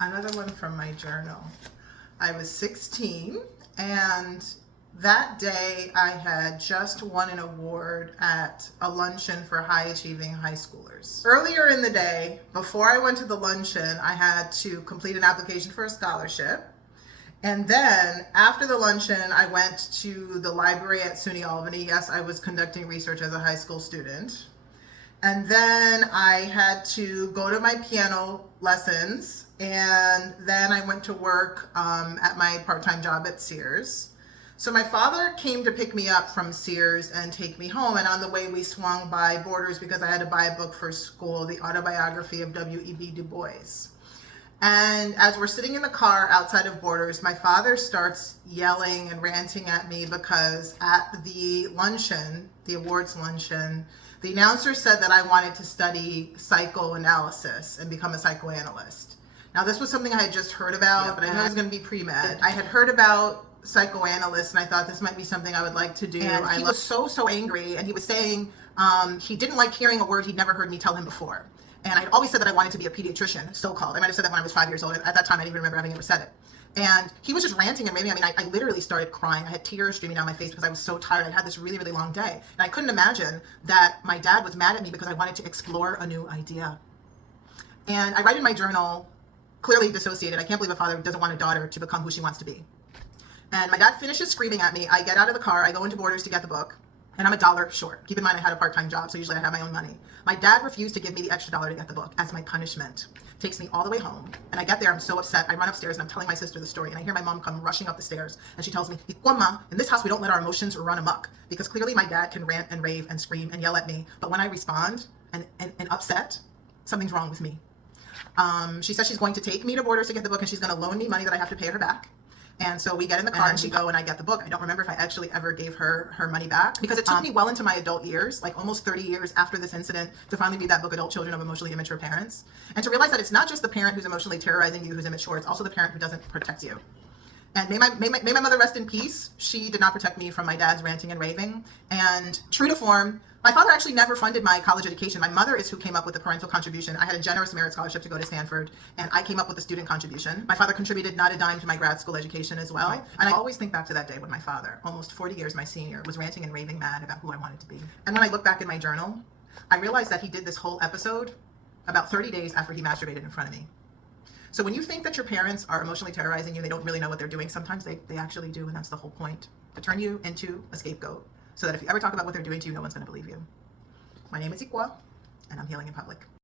Another one from my journal. I was 16, and that day I had just won an award at a luncheon for high achieving high schoolers. Earlier in the day, before I went to the luncheon, I had to complete an application for a scholarship. And then after the luncheon, I went to the library at SUNY Albany. Yes, I was conducting research as a high school student. And then I had to go to my piano lessons, and then I went to work at my part-time job at Sears. So my father came to pick me up from Sears and take me home, and on the way we swung by Borders because I had to buy a book for school, the autobiography of W.E.B. Du Bois. And as we're sitting in the car outside of Borders, my father starts yelling and ranting at me because at the luncheon, the awards luncheon, the announcer said that I wanted to study psychoanalysis and become a psychoanalyst. Now, this was something I had just heard about, but I knew it was going to be pre-med. I had heard about psychoanalysts, and I thought this might be something I would like to do. And he was so angry, and he was saying he didn't like hearing a word he'd never heard me tell him before. And I had always said that I wanted to be a pediatrician, so-called. I might have said that when I was 5 years old. At that time, I didn't even remember having ever said it. And he was just ranting and raving. I mean, I literally started crying. I had tears streaming down my face because I was so tired. I'd had this really, really long day. And I couldn't imagine that my dad was mad at me because I wanted to explore a new idea. And I write in my journal, clearly dissociated. I can't believe a father doesn't want a daughter to become who she wants to be. And my dad finishes screaming at me. I get out of the car. I go into Borders to get the book. And I'm $1 short. Keep in mind, I had a part-time job, so usually I have my own money. My dad refused to give me the extra $1 to get the book as my punishment. Takes me all the way home. And I get there, I'm so upset. I run upstairs and I'm telling my sister the story. And I hear my mom come rushing up the stairs. And she tells me, "Mama, in this house, we don't let our emotions run amok." Because clearly my dad can rant and rave and scream and yell at me. But when I respond and upset, something's wrong with me. She says she's going to take me to Borders to get the book, and she's going to loan me money that I have to pay her back. And so we get in the car and she go and I get the book. I don't remember if I actually ever gave her money back, because it took me well into my adult years, like almost 30 years after this incident, to finally read that book, Adult Children of Emotionally Immature Parents, and to realize that it's not just the parent who's emotionally terrorizing you who's immature, it's also the parent who doesn't protect you. And may my mother rest in peace. She did not protect me from my dad's ranting and raving. And true to form, my father actually never funded my college education. My mother is who came up with the parental contribution. I had a generous merit scholarship to go to Stanford, and I came up with the student contribution. My father contributed not a dime to my grad school education as well. And I always think back to that day when my father, almost 40 years my senior, was ranting and raving mad about who I wanted to be. And when I look back in my journal, I realized that he did this whole episode about 30 days after he masturbated in front of me. So when you think that your parents are emotionally terrorizing you, they don't really know what they're doing, sometimes they actually do, and that's the whole point, to turn you into a scapegoat, so that if you ever talk about what they're doing to you, no one's going to believe you. My name is Ikwa, and I'm healing in public.